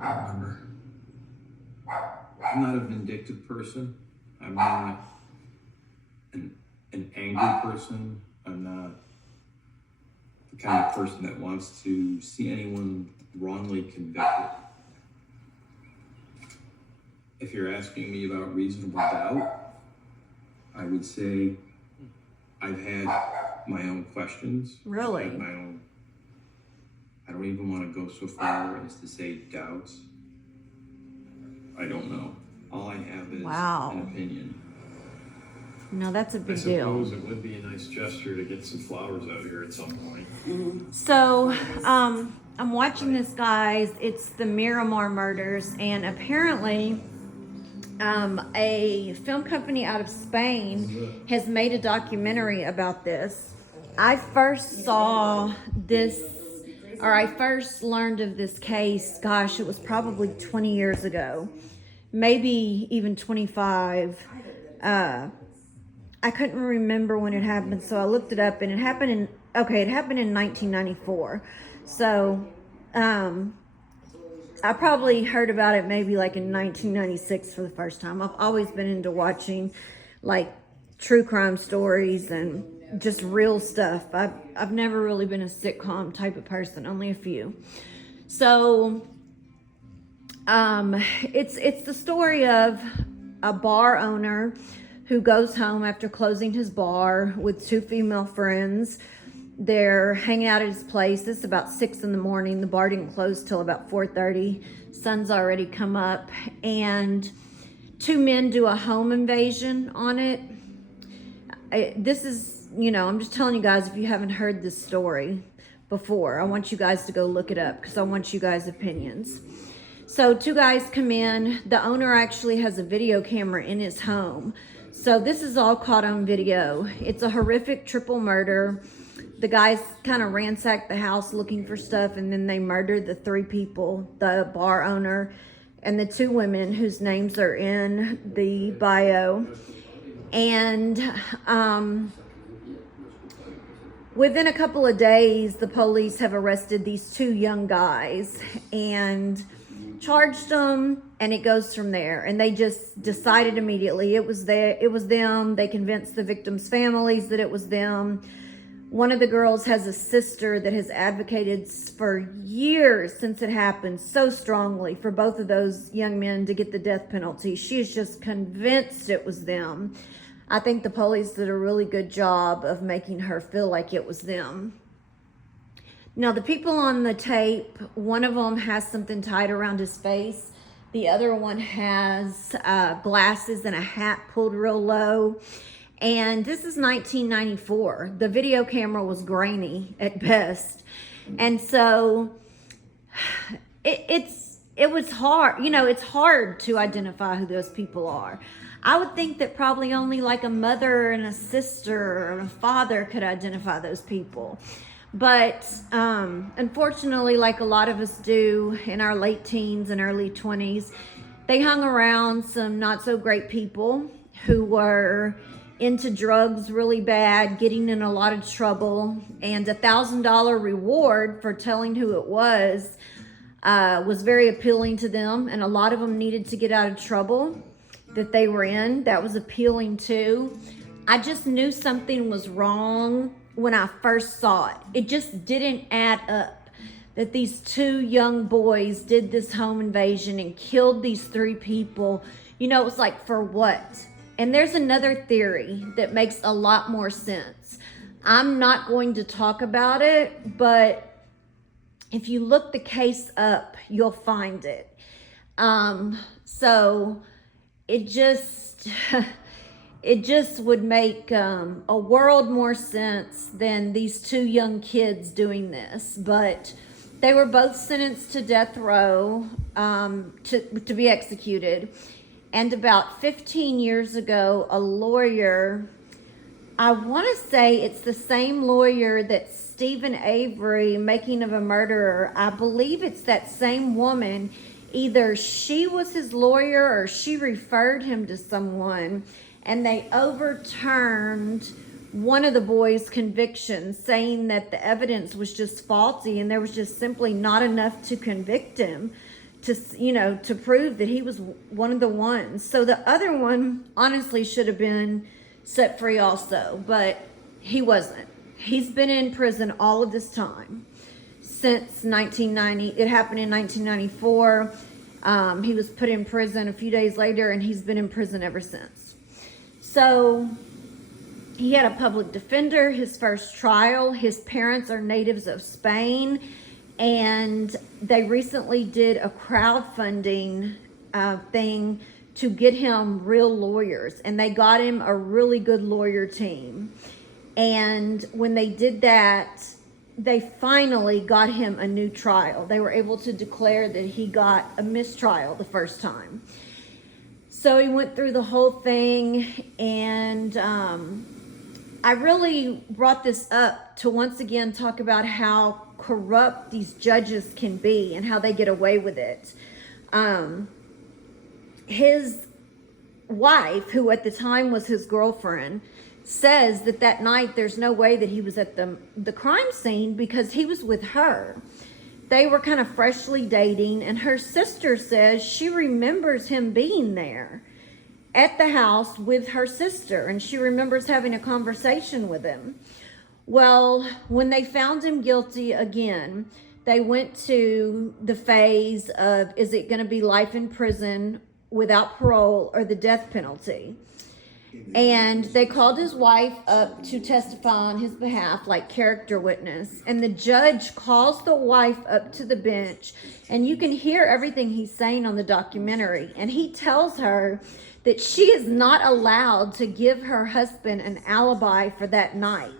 I don't remember. I'm not a vindictive person. I'm not an angry person. I'm not the kind of person that wants to see anyone wrongly convicted. If you're asking me about reasonable doubt, I would say I've had my own questions. Really? I've had my own, I don't even want to go so far as to say doubts. I don't know. All I have is an opinion. No, that's a big I deal. suppose it would be a nice gesture to get some flowers out here at some point. So, I'm watching this, guys. It's the Miramar murders, and apparently, a film company out of Spain has made a documentary about this. I first saw this, or I first learned of this case, gosh, it was probably 20 years ago, maybe even 25. I couldn't remember when it happened, so I looked it up, and it happened in 1994. So, I probably heard about it maybe like in 1996 for the first time. I've always been into watching like true crime stories and just real stuff. I've never really been a sitcom type of person, only a few. So, it's the story of a bar owner who goes home after closing his bar with two female friends. They're hanging out at his place. It's about 6 in the morning. The bar didn't close till about 4:30. Sun's already come up, and two men do a home invasion on it. This is, I'm just telling you guys, if you haven't heard this story before, I want you guys to go look it up because I want you guys' opinions. So two guys come in. The owner actually has a video camera in his home. So this is all caught on video. It's a horrific triple murder. The guys kind of ransacked the house looking for stuff, and then they murdered the three people, the bar owner and the two women whose names are in the bio. And within a couple of days, the police have arrested these two young guys and charged them, and it goes from there. And they just decided immediately it was them. They convinced the victims' families that it was them. One of the girls has a sister that has advocated for years since it happened so strongly for both of those young men to get the death penalty. She is just convinced it was them. I think the police did a really good job of making her feel like it was them. Now, the people on the tape, one of them has something tied around his face. The other one has glasses and a hat pulled real low. And this is 1994. The video camera was grainy at best. And so it was hard. It's hard to identify who those people are. I would think that probably only like a mother and a sister and a father could identify those people. But unfortunately, like a lot of us do in our late teens and early 20s, they hung around some not so great people who were into drugs really bad, getting in a lot of trouble, and $1,000 reward for telling who it was very appealing to them. And a lot of them needed to get out of trouble that they were in. That was appealing too. I just knew something was wrong when I first saw it. It just didn't add up that these two young boys did this home invasion and killed these three people. It was like, for what? And there's another theory that makes a lot more sense. I'm not going to talk about it, but if you look the case up, you'll find it. So it just would make a world more sense than these two young kids doing this. But they were both sentenced to death row to be executed. And about 15 years ago, a lawyer, I want to say it's the same lawyer that Stephen Avery, Making of a Murderer, I believe it's that same woman. Either she was his lawyer or she referred him to someone, and they overturned one of the boys' convictions, saying that the evidence was just faulty and there was just simply not enough to convict him to prove that he was one of the ones. So the other one honestly should have been set free also, but he wasn't. He's been in prison all of this time since 1990. It happened in 1994. He was put in prison a few days later, and he's been in prison ever since. So he had a public defender, his first trial. His parents are natives of Spain, and they recently did a crowdfunding thing to get him real lawyers, and they got him a really good lawyer team. And when they did that, they finally got him a new trial. They were able to declare that he got a mistrial the first time. So he went through the whole thing, and I really brought this up to once again talk about how corrupt these judges can be and how they get away with it. His wife, who at the time was his girlfriend, says that night there's no way that he was at the crime scene because he was with her. They were kind of freshly dating, and her sister says she remembers him being there at the house with her sister, and she remembers having a conversation with him. Well, when they found him guilty again, they went to the phase of, is it going to be life in prison without parole or the death penalty? And they called his wife up to testify on his behalf, like character witness. And the judge calls the wife up to the bench, and you can hear everything he's saying on the documentary. And he tells her that she is not allowed to give her husband an alibi for that night,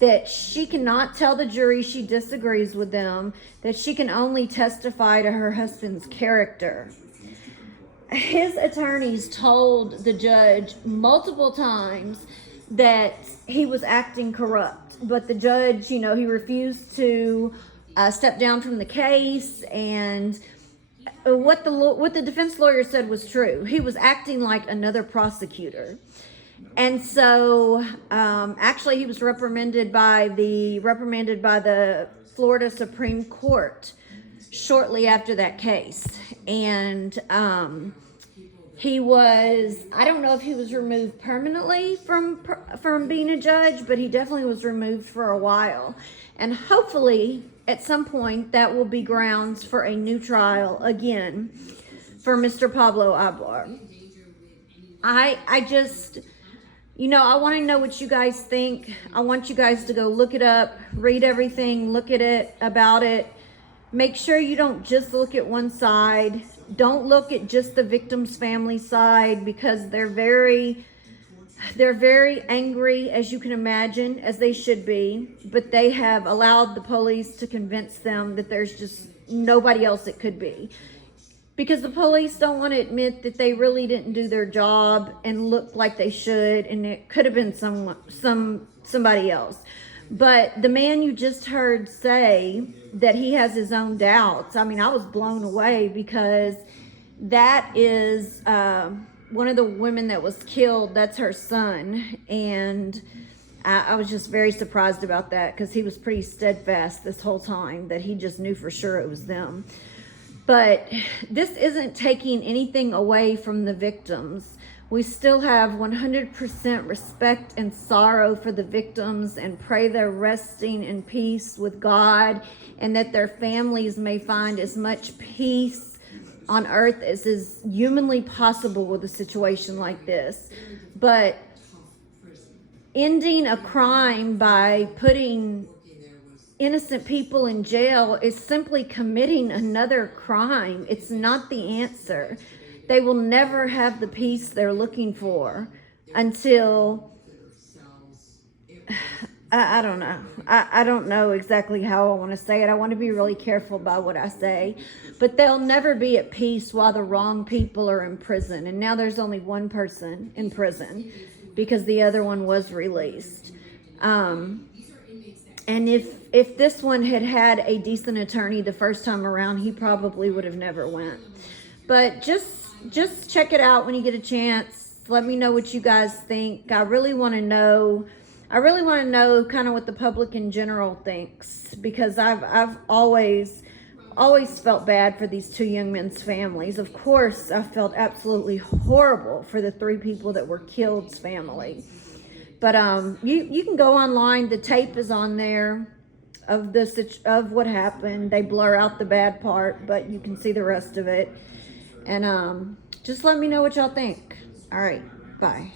that she cannot tell the jury she disagrees with them, that she can only testify to her husband's character. His attorneys told the judge multiple times that he was acting corrupt, but the judge, he refused to step down from the case. And what the defense lawyer said was true. He was acting like another prosecutor. And so actually he was reprimanded by the Florida Supreme Court shortly after that case. And he was, I don't know if he was removed permanently from being a judge, but he definitely was removed for a while. And hopefully at some point that will be grounds for a new trial again for Mr. Pablo Ibar. I just, I want to know what you guys think. I want you guys to go look it up, read everything, look at it, about it. Make sure you don't just look at one side. Don't look at just the victim's family side, because they're very angry, as you can imagine, as they should be. But they have allowed the police to convince them that there's just nobody else it could be. Because the police don't want to admit that they really didn't do their job and look like they should, and it could have been somebody else. But the man you just heard say that he has his own doubts, I mean, I was blown away, because that is one of the women that was killed. That's her son. And I was just very surprised about that, because he was pretty steadfast this whole time that he just knew for sure it was them. But this isn't taking anything away from the victims. We still have 100% respect and sorrow for the victims, and pray they're resting in peace with God, and that their families may find as much peace on earth as is humanly possible with a situation like this. But ending a crime by putting innocent people in jail is simply committing another crime. It's not the answer. They will never have the peace they're looking for until, I don't know. I don't know exactly how I want to say it. I want to be really careful by what I say. But they'll never be at peace while the wrong people are in prison. And now there's only one person in prison because the other one was released. And if this one had had a decent attorney the first time around, he probably would have never went. But just check it out when you get a chance. Let me know what you guys think. I really want to know kind of what the public in general thinks, because I've always always felt bad for these two young men's families. Of course, I felt absolutely horrible for the 3 people that were killed's family. But you can go online. The tape is on there of what happened. They blur out the bad part, but you can see the rest of it. And just let me know what y'all think. All right, bye.